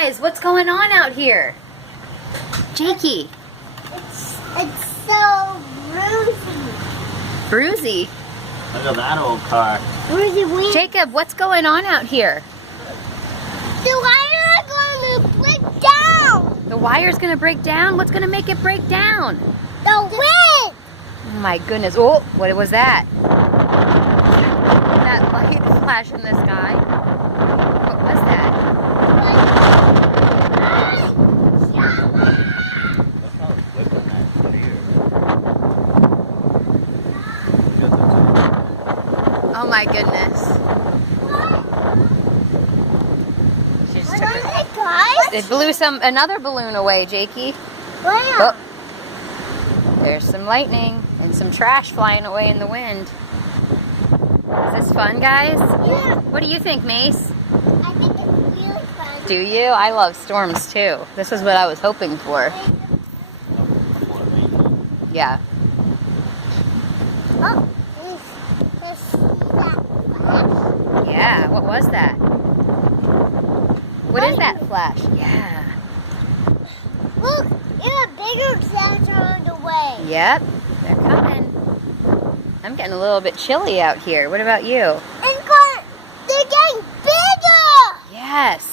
Guys, what's going on out here? Jakey. It's so bruisey. Bruisey. Look at that old car. Bruisey wings. Jacob, what's going on out here? The wire is going to break down. The wire's gonna break down? What's gonna make it break down? The wind. Oh my goodness. Oh, what was that? That light flash in the sky? What was that? Oh my goodness. She just took it. It blew another balloon away, Jakey. Where? Oh, there's some lightning and some trash flying away in the wind. Is this fun, guys? Yeah. What do you think, Mace? I think it's really fun. Do you? I love storms too. This was what I was hoping for. Yeah. Oh, let's see that flash. Yeah, what was that? What is that flash? Yeah. Look, there's a bigger clouds on the way. Yep, they're coming. I'm getting a little bit chilly out here. What about you? And they're getting bigger. Yes.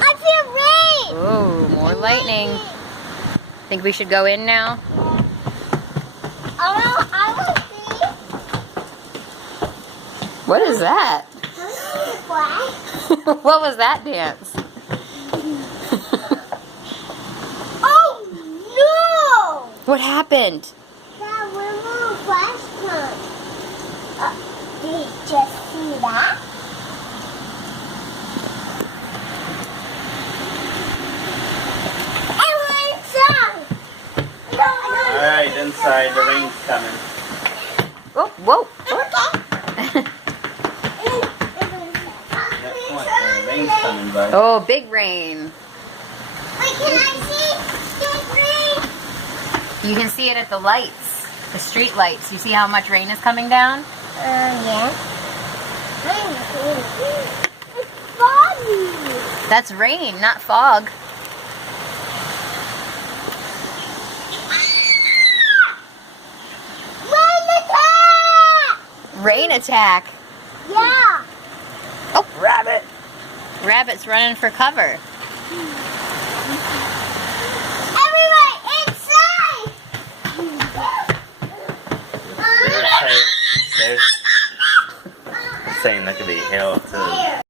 I feel rain. Ooh, more lightning. Think we should go in now? I will see. What is that? Flash. What was that dance? Oh no! What happened? That little flash come. Did you just see that? And we're inside. Alright, inside, the rain's coming. Oh, whoa. Next one, the rain's coming, bud. Oh, big rain. Wait, can I see big rain? You can see it at the lights, the street lights. You see how much rain is coming down? Yeah. It's foggy. That's rain, not fog. Rain attack! Rain attack. Yeah. Oh, rabbit. Rabbit's running for cover. Everyone inside! There's saying there could be hail too.